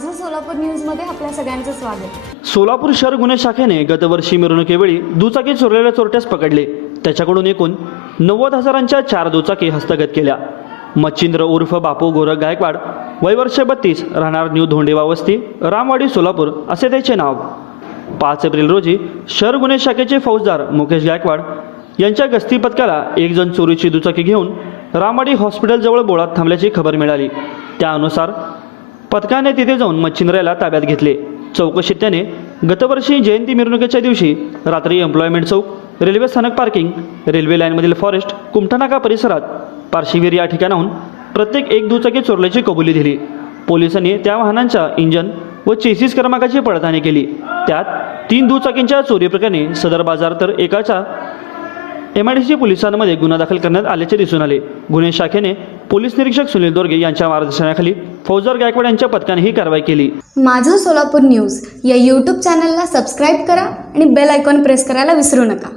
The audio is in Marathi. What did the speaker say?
माझं सोलापूर न्यूजमध्ये आपल्या सगळ्यांचं स्वागत। सोलापूर शहर गुन्हे शाखेने गतवर्षी मिरवणुकीवेळी दुचाकी चोरलेल्या चोरट्यास पकडले। त्याच्याकडून एकूण 90,000च्या 4 दुचाकी हस्तगत केल्या। मच्छिंद्र उर्फ बापू गोरख गायकवाड, वय वर्ष 32, राहणार न्यू धोंडेवा वस्ती, रामवाडी, सोलापूर असे त्याचे नाव। 5 एप्रिल रोजी शहर गुन्हे शाखेचे फौजदार मुकेश गायकवाड यांच्या गस्ती पथकाला एक जण चोरीची दुचाकी घेऊन रामवाडी हॉस्पिटलजवळ बोळात थांबल्याची खबर मिळाली। त्यानुसार पथकाने तिथे जाऊन मच्छिंद्रला ताब्यात घेतले। चौकशीत त्याने गतवर्षी जयंती मिरवणुकीच्या दिवशी रात्री एम्प्लॉयमेंट चौक, रेल्वे स्थानक पार्किंग, रेल्वे लाईनमधील फॉरेस्ट, कुमठानाका परिसरात पारशीवीर या ठिकाणाहून प्रत्येक एक दुचाकी चोरल्याची कबुली दिली। पोलिसांनी त्या वाहनांच्या इंजन व चेसिस क्रमांकाची पडताळणी केली। त्यात 3 दुचाकींच्या चोरी प्रकरणी सदर बाजार तर एकाचा MIDC पोलिसांमध्ये गुन्हा दाखल करण्यात आल्याचे दिसून आले। गुन्हे शाखेने पोलीस निरीक्षक सुनील दोर्गे यांच्या मार्गदर्शनाखाली फौजदार गायकवाड यांच्या पथकाने ही कारवाई केली। माझं सोलापूर न्यूज या YouTube चॅनलला सबस्क्राईब करा आणि बेल आयकॉन प्रेस करायला विसरू नका।